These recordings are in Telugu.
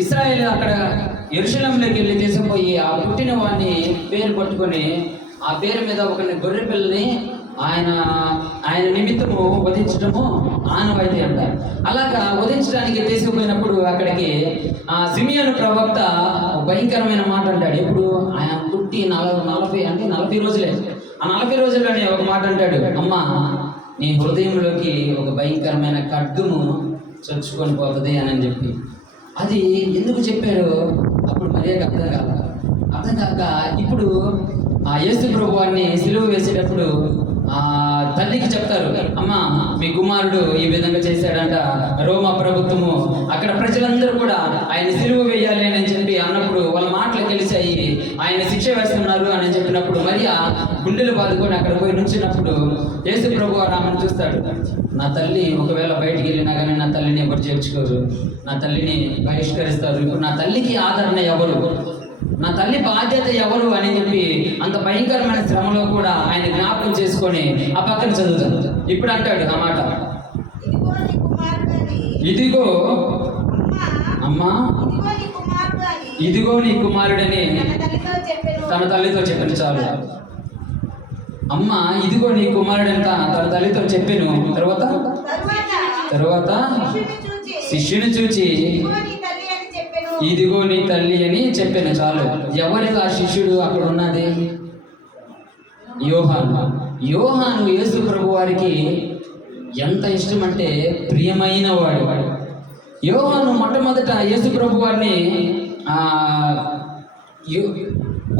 ఇశ్రాయేలు అక్కడ యెరూషలేములోకి వెళ్ళి తీసుకుపోయి ఆ పుట్టిన వాడిని పేరు పట్టుకొని ఆ పేరు మీద ఒక గొర్రె పిల్లని ఆయన నిమిత్తము వధించడము ఆనవాయితీ అంటారు. అలాగా వధించడానికి తీసుకుపోయినప్పుడు అక్కడికి సిమియోను ప్రవక్త భయంకరమైన మాట అంటాడు. ఎప్పుడు ఆయన పుట్టి 40 రోజులే. ఆ 40 రోజుల్లోనే ఒక మాట అంటాడు, అమ్మ నీ హృదయంలోకి ఒక భయంకరమైన ఖడ్గము చొచ్చుకొని పోతుంది అని చెప్పి. అది ఎందుకు చెప్పారు అప్పుడు మర్యాద అర్థం కాక ఇప్పుడు ఆ యేసు ప్రభువాన్ని సిలువ వేసేటప్పుడు తల్లికి చెప్తారు, అమ్మ మీ కుమారుడు ఈ విధంగా చేశాడంట, రోమా ప్రభుత్వము అక్కడ ప్రజలందరూ కూడా ఆయన సిలువ వేయాలి అని చెప్పి అన్నప్పుడు వాళ్ళ మాటలు కలిసాయి, ఆయన శిక్ష వేస్తున్నారు అని చెప్పినప్పుడు మరి ఆ గుండెలు బాదుకొని అక్కడ పోయి నుంచినప్పుడు యేసు ప్రభు రామని చూస్తాడు. నా తల్లి ఒకవేళ బయటికి వెళ్ళినా కానీ నా తల్లిని ఎవరు చేర్చుకోరు, నా తల్లిని బహిష్కరిస్తారు. ఇప్పుడు నా తల్లికి ఆదరణ ఎవరు, నా తల్లి బాధ్యత ఎవరు అని చెప్పి అంత భయంకరమైన శ్రమలో కూడా ఆయన జ్ఞాపకం చేసుకొని ఆ పక్కన చదువుతాడు. ఇప్పుడు అంటాడు ఆ మాట, ఇదిగో అమ్మా ఇదిగో నీ కుమారుడని తన తల్లితో చెప్పాను. చాలు, అమ్మ ఇదిగో నీ కుమారుడని తన తల్లితో చెప్పాను. తర్వాత శిష్యుని చూచి ఇదిగో నీ తల్లి అని చెప్పాను. చాలు. ఎవరికి ఆ శిష్యుడు అక్కడ ఉన్నది? యోహాను యేసు ప్రభు వారికి ఎంత ఇష్టం అంటే ప్రియమైన వాడు. యోహాను మొట్టమొదట యేసు ప్రభు వారిని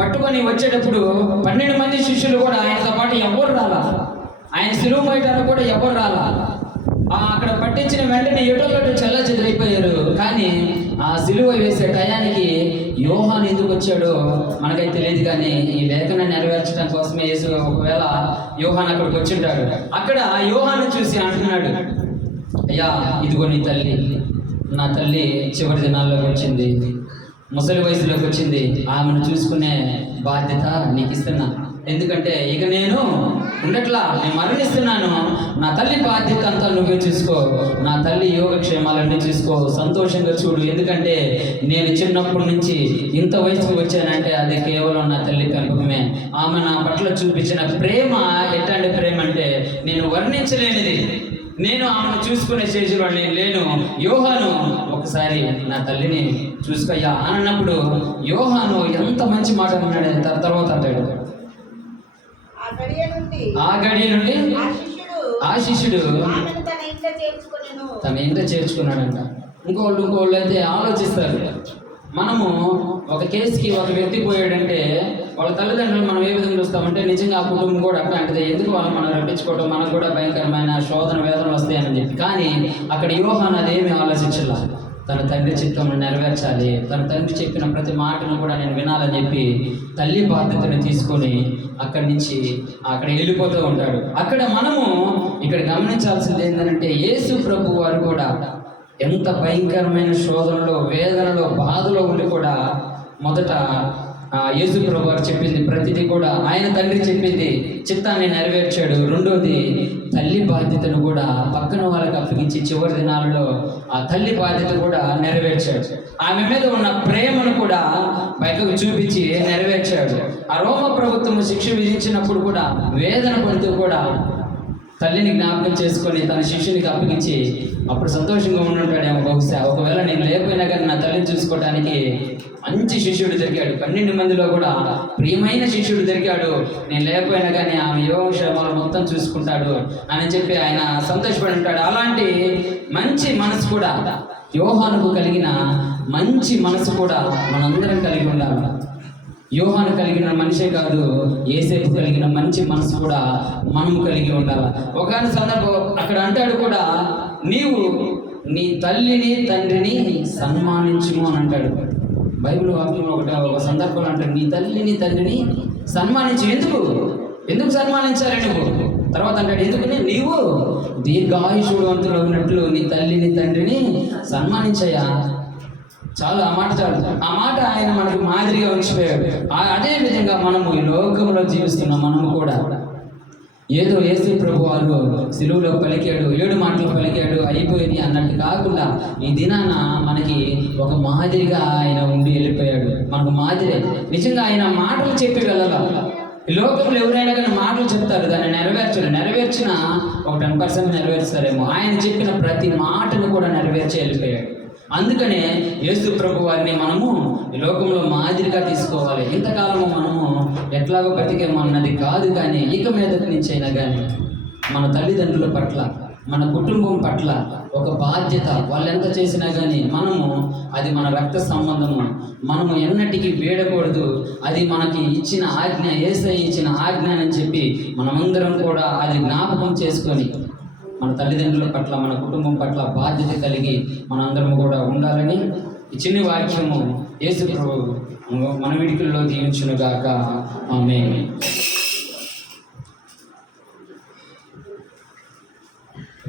పట్టుకొని వచ్చేటప్పుడు 12 మంది శిష్యులు కూడా ఆయనతో పాటు ఎవరు రాలా, ఆయన సిలువ బయట కూడా ఎవరు రాలా. అక్కడ పట్టించిన వెంటనే ఎటోగట్టు చెల్ల చెదిరైపోయారు. కానీ ఆ సిలువ వేసే టయానికి యోహాను ఎందుకు వచ్చాడో మనకైతే తెలియదు. కానీ ఈ లేఖను నెరవేర్చడం కోసమే యేసు ఒకవేళ యోహాను అక్కడికి వచ్చింటాడు. అక్కడ యోహాను చూసి అంటున్నాడు, అయ్యా ఇదిగో నీ తల్లి, నా తల్లి చివరి దినాల్లోకి వచ్చింది, ముసలి వయసులోకి వచ్చింది, ఆమెను చూసుకునే బాధ్యత నీకు ఇస్తున్నా. ఎందుకంటే ఇక నేను ఉండట్లా, నేను మరణిస్తున్నాను, నా తల్లి బాధ్యత అంతా నువ్వే చూసుకో, నా తల్లి యోగక్షేమాలన్నీ చూసుకో, సంతోషంగా చూడు. ఎందుకంటే నేను చిన్నప్పటి నుంచి ఇంత వయసుకు వచ్చానంటే అది కేవలం నా తల్లి పెంపకమే. ఆమె నా పట్ల చూపించిన ప్రేమ ఎట్లాంటి ప్రేమ అంటే నేను వర్ణించలేనిది. నేను ఆమెను చూసుకునే స్టేజ్లో నేను లేను. యోహాను ఒకసారి నా తల్లిని చూసుకోయ్యా అన్నప్పుడు యోహాను ఎంత మంచి మాట అన్నాడు. తర్వాత అంటాడు, ఆ గడియ నుండి ఆ శిష్యుడు తన ఇంట చేర్చుకున్నాడంట. ఇంకోళ్ళు అయితే ఆలోచిస్తారు, మనము ఒక కేసుకి ఒక వ్యక్తి పోయాడంటే వాళ్ళ తల్లిదండ్రులు మనం ఏ విధంగా చూస్తామంటే నిజంగా ఆ కుటుంబం కూడా అట్లాంటిది, ఎందుకు వాళ్ళు మనం రప్పించుకోవడం, మనకు కూడా భయంకరమైన శోధన వేదనలు వస్తాయని చెప్పి. కానీ అక్కడ యోహాను అదేమీ ఆలోచించాల, తన తండ్రి చిత్తంను నెరవేర్చాలి, తన తండ్రి చెప్పిన ప్రతి మాటను కూడా నేను వినాలని చెప్పి తల్లి బాధ్యతను తీసుకొని అక్కడి నుంచి అక్కడ వెళ్ళిపోతూ ఉంటాడు. అక్కడ మనము ఇక్కడ గమనించాల్సింది ఏంటంటే యేసు ప్రభు వారు కూడా ఎంత భయంకరమైన శోధనలో, వేదనలో, బాధలో ఉండి కూడా మొదట యేసు ప్రభు వారు చెప్పింది ప్రతిదీ కూడా ఆయన తండ్రి చెప్పింది చిత్తాన్ని నెరవేర్చాడు. రెండోది తల్లి బాధ్యతను కూడా పక్కన వాళ్ళకి అప్పగించి చివరి దినాలలో ఆ తల్లి బాధ్యత కూడా నెరవేర్చాడు. ఆమె మీద ఉన్న ప్రేమను కూడా బయటకు చూపించి నెరవేర్చాడు. ఆ రోమ ప్రభుత్వం శిక్ష విధించినప్పుడు కూడా వేదన పడుతూ కూడా తల్లిని జ్ఞాపకం చేసుకొని తన శిష్యునికి అప్పగించి అప్పుడు సంతోషంగా ఉండుంటాడేమో బహుశా. ఒకవేళ నేను లేకపోయినా కానీ నా తల్లిని చూసుకోవడానికి మంచి శిష్యుడు దొరికాడు. 12 మందిలో కూడా ప్రియమైన శిష్యుడు దొరికాడు. నేను లేకపోయినా కానీ ఆమె యోగక్షేమాలు మొత్తం చూసుకుంటాడు అని చెప్పి ఆయన సంతోషపడి ఉంటాడు. అలాంటి మంచి మనసు కూడా యోహానుకు కలిగిన మంచి మనసు కూడా మనందరం కలిగి ఉండాలి. యోహాను కలిగిన మనిషే కాదు, యేసేపు కలిగిన మంచి మనసు కూడా మనము కలిగి ఉండాలి. ఒకసారి సందర్భం అక్కడ అంటాడు కూడా, నీవు నీ తల్లిని తండ్రిని సన్మానించుము అని అంటాడు. బైబిల్ వాక్యంలో ఒక సందర్భంలో అంటాడు, నీ తల్లిని తండ్రిని సన్మానించు. ఎందుకు సన్మానించాలి నువ్వు? తర్వాత అంటాడు, ఎందుకని నీవు దీర్ఘాయుషువంతులు ఉన్నట్లు నీ తల్లిని తండ్రిని సన్మానించయ్యా. చాలు, ఆ మాట చాలు. ఆ మాట ఆయన మనకు మాదిరిగా ఉంచిపోయాడు. అదే విధంగా మనము ఈ లోకంలో జీవిస్తున్న మనము కూడా ఏదో యేసు ప్రభు వారు సిలువలో పలికాడు, 7 మాటలు పలికాడు, అయిపోయింది అన్నట్టు కాకుండా ఈ దినాన మనకి ఒక మాదిరిగా ఆయన ఉండి వెళ్ళిపోయాడు. మనకు మాదిరి నిజంగా ఆయన మాటలు చెప్పి వెళ్ళాల. ఈ లోకంలో ఎవరైనా కానీ మాటలు చెప్తారు, దాన్ని నెరవేర్చిన ఒక 10% నెరవేరుస్తారేమో. ఆయన చెప్పిన ప్రతి మాటను కూడా నెరవేర్చి వెళ్ళిపోయాడు. అందుకనే యేసు ప్రభు వారిని మనము ఈ లోకంలో మాదిరిగా తీసుకోవాలి. ఇంతకాలము మనము ఎట్లాగో బతికేమన్నది కాదు, కానీ ఇక మీదటి నుంచి అయినా కానీ మన తల్లిదండ్రుల పట్ల, మన కుటుంబం పట్ల ఒక బాధ్యత. వాళ్ళు ఎంత చేసినా కానీ మనము, అది మన రక్త సంబంధము, మనము ఎన్నటికీ వేడకూడదు. అది మనకి ఇచ్చిన ఆజ్ఞ, యేసయ్య ఇచ్చిన ఆజ్ఞ అని చెప్పి మనమందరం కూడా అది జ్ఞాపకం చేసుకొని మన తల్లిదండ్రుల పట్ల, మన కుటుంబం పట్ల బాధ్యత కలిగి మనందరం కూడా ఉండాలని ఈ చిన్న వాక్యము యేసు ప్రభు మన విడికుల్లో దీవించునుగాక. ఆమేన్.